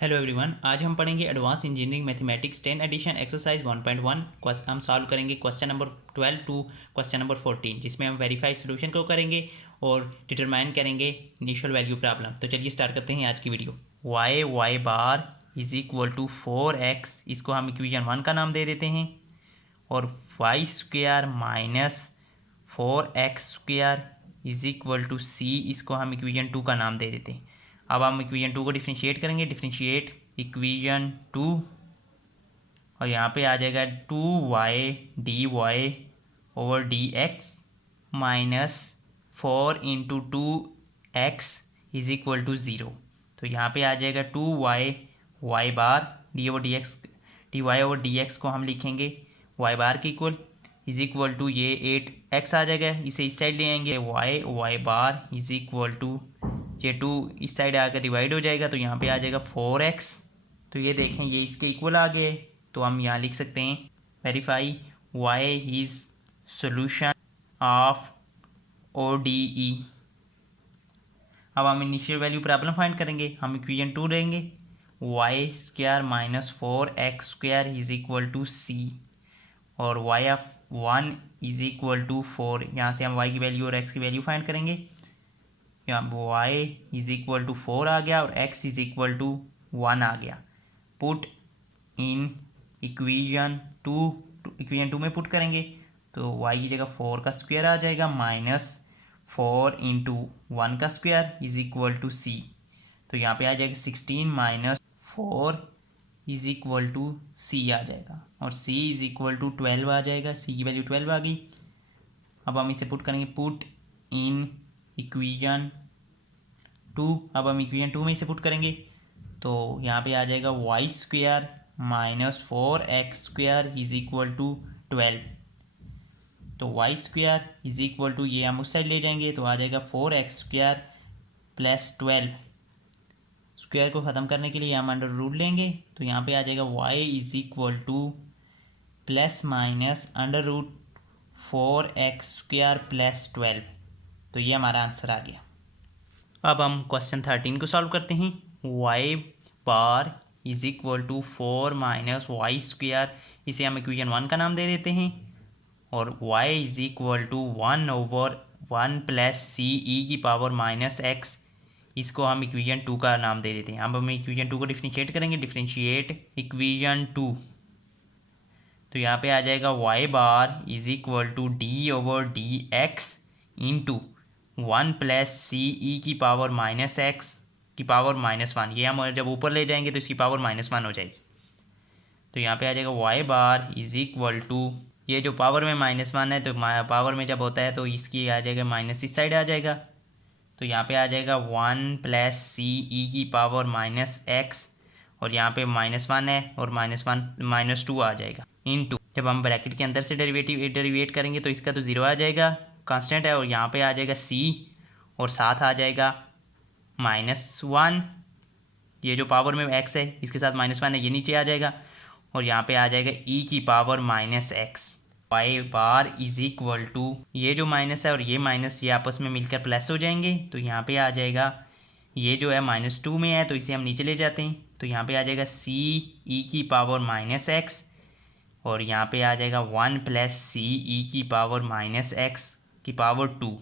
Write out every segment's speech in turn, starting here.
Hello everyone, आज हम पढ़ेंगे advance engineering mathematics 10 edition exercise 1.1। हम सॉल्व करेंगे question number 12 to question number 14, जिसमें हम वेरीफाई सॉल्यूशन को करेंगे और डिटरमाइन करेंगे इनिशियल वैल्यू प्रॉब्लम। तो चलिए स्टार्ट करते हैं आज की video. Y bar is equal to 4x, इसको हम इक्वेशन 1 का नाम दे देते हैं, और Y square minus 4x² is equal to C, इसको हम इक्वेशन 2 का नाम दे देते हैं। अब हम इक्वेशन 2 को डिफ्रेंशिएट करेंगे, डिफ्रेंशिएट इक्वेशन 2, और यहाँ पे आ जाएगा 2y/dy/dx minus 4 × 2x is equal to 0। तो यहाँ पे आ जाएगा 2y बार dy/dx को हम लिखेंगे y बार के इक्वल इज इक्वल टू ये 8x आ जाएगा, इसे इस साइड ले आएंगे y bar is equal to ये 2 इस साइड आकर डिवाइड हो जाएगा, तो यहाँ पे आ जाएगा 4x। तो ये देखें ये इसके इक्वल आ गए, तो हम यहाँ लिख सकते हैं verify y is solution of ODE। अब हम इनिशियल वैल्यू प्रॉब्लम फाइंड करेंगे। हम इक्वेशन 2 लेंगे, y² minus 4x² is equal to C, और y(1) इज इक्वल टू 4। यहाँ से हम y की वैल्यू और x की वैल्यू फाइंड करेंगे। यहाँ y इज इक्वल टू 4 आ गया और x इज इक्वल टू 1 आ गया। पुट इन इक्वेशन 2 में पुट करेंगे, तो y की जगह 4 का स्क्वायर आ जाएगा माइनस 4 × 1 का square is equal to c। तो यहाँ पे आ जाएगा 16 minus 4 is equal to c आ जाएगा, और c इज इक्वल टू 12 आ जाएगा। c की वैल्यू 12 आ गई। अब हम इसे पुट करेंगे, पुट इन इक्वेशन 2। अब हम इक्वेशन 2 में इसे पुट करेंगे, तो यहाँ पे आ जाएगा y² minus 4x² is equal to 12। तो y² इज इक्वल टू ये हम उस साइड ले जाएंगे, तो आ जाएगा 4x² प्लस 12। स्क्वायर को ख़त्म करने के लिए हम अंडर रूट लेंगे, तो यहाँ पे आ जाएगा y is equal to plus minus under root 4x² plus 12। तो ये हमारा आंसर आ गया। अब हम क्वेश्चन 13 को सॉल्व करते हैं। y bar is equal to 4 minus y², इसे हम इक्वेशन 1 का नाम दे देते हैं, और y is equal to 1/1 plus (ce⁻⁻x), इसको हम इक्वेशन 2 का नाम दे देते हैं। अब हम इक्वेशन 2 को डिफ्रेंशिएट करेंगे, डिफ्रेंशिएट इक्वेशन 2। तो यहाँ पे आ जाएगा y bar is equal to d/dx into 1 plus (ce⁻⁻x) की पावर -1। ये हम जब ऊपर ले जाएंगे तो इसकी पावर -1 हो जाएगी। तो यहाँ पे आ जाएगा y bar is equal to, ये जो पावर में -1 है, तो पावर में जब होता है तो इसकी आ जाएगा माइनस इस साइड आ जाएगा। तो यहाँ पे आ जाएगा 1 प्लस (ce⁻⁻x), और यहाँ पे -1 है और -2 आ जाएगा इंटू, जब हम ब्रैकेट के अंदर से डेरिवेट करेंगे तो इसका तो 0 आ जाएगा, कांस्टेंट है, और यहाँ पे आ जाएगा c, और साथ आ जाएगा -1। ये जो पावर में x है इसके साथ -1 है, ये नीचे आ जाएगा, और यहाँ पे आ जाएगा e⁻⁻x। y bar is equal to, ये जो माइनस है और ये माइनस ये आपस में मिलकर प्लस हो जाएंगे, तो यहाँ पे आ जाएगा, ये जो है -2 में है तो इसे हम नीचे ले जाते हैं, तो यहाँ पे आ जाएगा ce⁻⁻x, और यहाँ पे आ जाएगा 1 प्लस (ce⁻⁻x की पावर 2।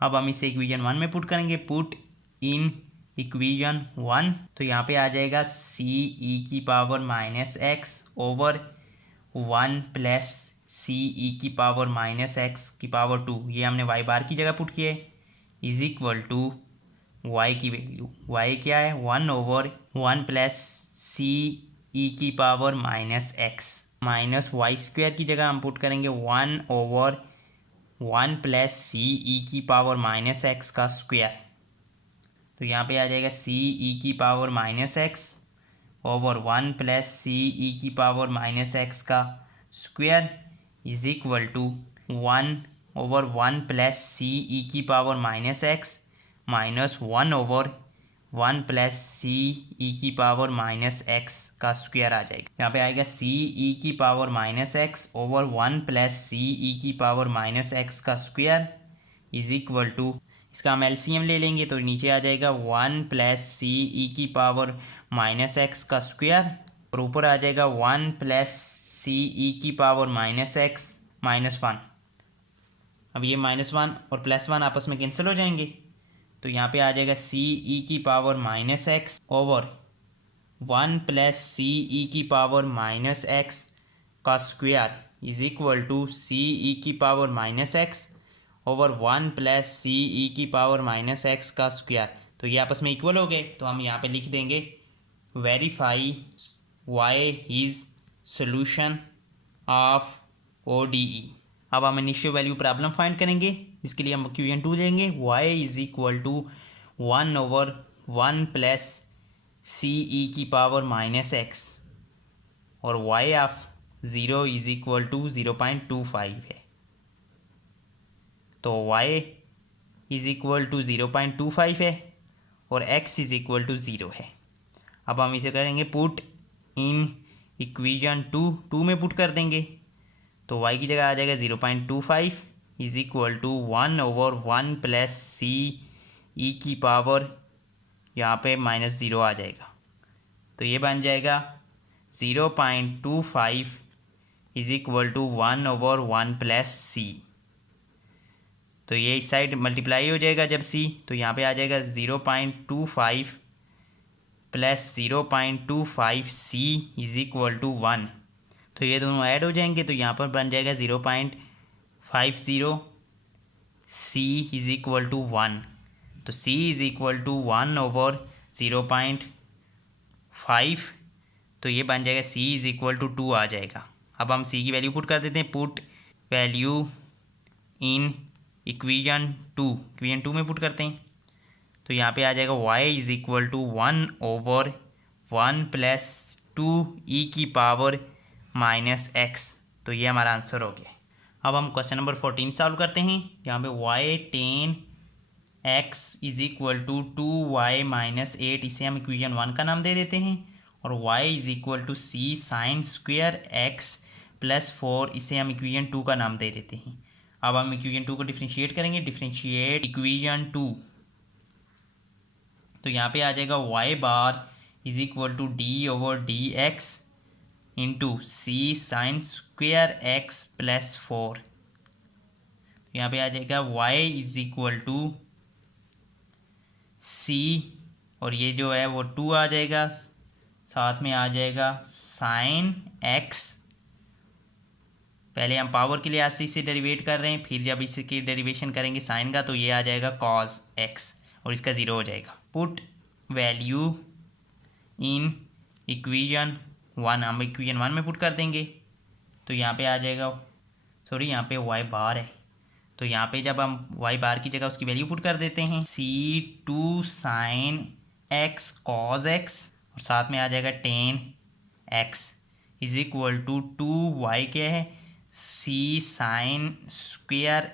अब हम इसे इक्वेशन 1 में पुट करेंगे, पुट इन इक्वेशन 1। तो यहाँ पे आ जाएगा ce⁻⁻x ओवर 1 प्लस (ce⁻⁻x की पावर 2, ये हमने y बार की जगह पुट किया है, इज इक्वल टू y की वैल्यू, y क्या है 1/1 प्लस (ce⁻⁻x माइनस y² की जगह हम पुट करेंगे 1/1 प्लस (ce⁻⁻x का स्क्वायर। तो यहाँ पे आ जाएगा (ce⁻⁻x ओवर 1 प्लस (ce⁻⁻x का square is equal to 1/1 plus (ce⁻⁻x minus 1/1 plus (ce⁻⁻x का स्क्वायर आ जाएगा। यहाँ पे आएगा (ce⁻⁻x ओवर 1 प्लस (ce⁻⁻x का स्क्वायर इज इक्वल टू, इसका हम एलसीएम ले लेंगे तो नीचे आ जाएगा 1 प्लस सी ई की पावर माइनस एक्स का स्क्वायर और ऊपर आ जाएगा 1 प्लस सी ई की पावर माइनस एक्स माइनस 1। अब ये -1 और +1 आपस में कैंसिल हो जाएंगे तो यहाँ पे आ जाएगा सी ई की power minus X over 1 plus C E की पावर माइनस एक्स का square is equal to C E की power minus X over 1 plus C E की पावर माइनस एक्स का स्क्वायर। तो ये आपस में इक्वल हो गए तो हम यहाँ पे लिख देंगे verify Y is solution of ODE। अब हम इनिशियल वैल्यू प्रॉब्लम फाइंड करेंगे जिसके लिए हम Q2 लेंगे y is equal to 1 over 1 plus C E की पावर माइनस एक्स और y of 0 is equal to 0.25 है। तो y इज इक्वल टू 0.25 है और x इज इक्वल टू 0 है। अब हम इसे करेंगे पुट इन इक्वेशन 2 में पुट कर देंगे तो y की जगह आ जाएगा 0.25 is equal to 1 over 1 plus C E की पावर यहाँ पे -0 आ जाएगा तो ये बन जाएगा 0.25 is equal to 1 over 1 plus C. तो ये इस साइड मल्टीप्लाई हो जाएगा जब c तो यहाँ पे आ जाएगा 0.25 plus 0.25 c is equal to 1। तो ये दोनों ऐड हो जाएंगे तो यहाँ पर बन जाएगा 0.50 c इज इक्वल टू 1। तो c is equal to 1 over 0.5 तो ये बन जाएगा c इज इक्वल टू 2 आ जाएगा। अब हम c की वैल्यू पुट कर देते हैं पुट वैल्यू इन इक्वेशन 2 में पुट करते हैं तो यहाँ पे आ जाएगा y is equal to 1 over 1 plus 2 E की पावर माइनस एक्स। तो ये हमारा आंसर हो गया। अब हम क्वेश्चन नंबर 14 सॉल्व करते हैं। यहाँ पे y 10x is equal to 2y minus 8 इसे हम इक्वेशन 1 का नाम दे देते हैं और y is equal to c sine square x plus 4 इसे हम इक्वेशन 2 का नाम दे देते हैं। अब हम इक्वेशन 2 को डिफ्रेंशिएट करेंगे डिफ्रेंशिएट इक्वेशन 2 तो यहाँ पे आ जाएगा y bar is equal to D over D X into C sine square X plus 4। यहाँ पे आ जाएगा y is equal to C और ये जो है वो 2 आ जाएगा साथ में आ जाएगा साइन x। पहले हम पावर के लिहाज से इसे डेरिवेट कर रहे हैं फिर जब इसकी डेरिवेशन करेंगे साइन का तो ये आ जाएगा कॉस x और इसका 0 हो जाएगा। पुट वैल्यू इन इक्वेशन 1 हम इक्वेशन 1 में पुट कर देंगे तो यहाँ पे आ जाएगा सॉरी यहाँ पे y बार है तो यहाँ पे जब हम y बार की जगह उसकी वैल्यू पुट कर देते हैं c2 sign x cos x और साथ में आ जाएगा 10x is equal to 2y क्या है c sine square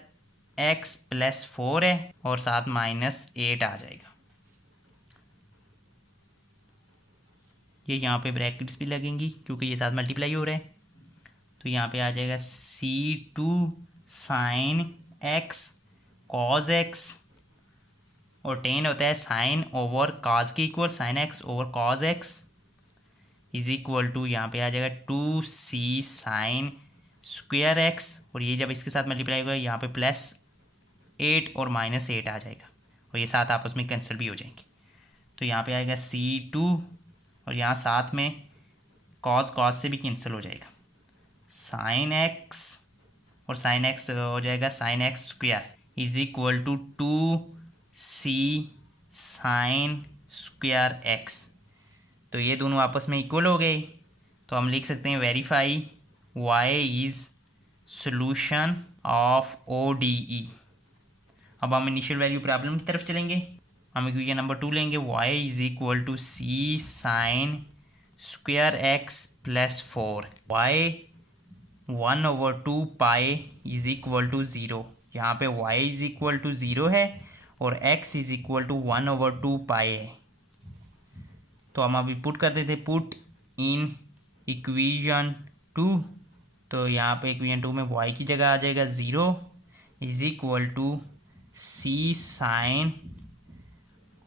x plus 4 है और साथ -8 आ जाएगा। ये यहाँ पे ब्रैकेट्स भी लगेंगी क्योंकि ये साथ मल्टीप्लाई हो रहा है तो यहाँ पे आ जाएगा c2 sign x cos x और 10 होता है साइन ओवर कॉस के equal sine x over cos x is equal to यहाँ पे आ जाएगा 2c साइन स्क्वेयर x और ये जब इसके साथ मल्टीप्लाई होगा यहाँ पे +8 और -8 आ जाएगा और ये साथ आपस में कैंसिल भी हो जाएंगे तो यहाँ पे आएगा c2 और यहाँ साथ में कॉस से भी कैंसिल हो जाएगा साइन x और साइन x हो जाएगा sine x square is equal to 2c sine square x। तो ये दोनों आपस में इक्वल हो गए तो हम लिख सकते हैं verify y is solution of ODE। अब हम इनिशियल वैल्यू प्रॉब्लम की तरफ चलेंगे। हम इक्वेशन नंबर 2 लेंगे y is equal to c sine square x plus 4 y 1 over 2 pi is equal to 0। यहाँ पे y इज इक्वल टू 0 है और x is equal to 1 over 2 pi है तो हम अभी पुट कर देते पुट इन इक्वेशन 2 तो यहाँ पे इक्वेशन 2 में y की जगह आ जाएगा 0 is equal to C sine,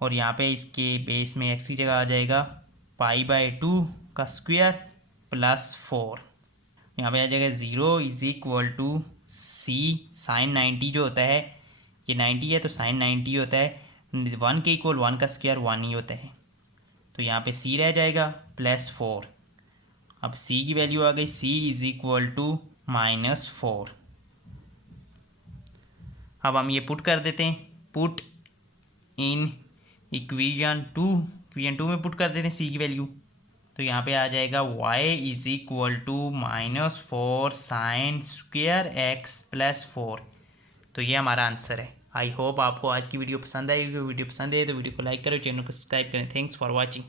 और यहाँ पे इसके बेस में एक्स की जगह आ जाएगा π/2 का स्क्वायर प्लस 4। यहाँ पे आ जाएगा 0 is equal to C sine 90 जो होता है, ये 90 है तो साइन 90 होता है, 1 के इक्वल 1 का स्क्वायर 1 ही होता है, तो यहाँ पे सी रह जाएगा प्लस 4। अब सी की वैल्यू आ गई, सी इज इक्वल टू -4। अब हम ये पुट कर देते हैं, पुट इन इक्वेशन 2 में पुट कर देते हैं सी की वैल्यू, तो यहाँ पे आ जाएगा y is equal to -4 sine square X plus 4। तो ये हमारा आंसर है। आई होप आपको आज की वीडियो पसंद आई। वीडियो पसंद है तो वीडियो को लाइक करो, चैनल को सब्सक्राइब करें। Thanks for watching.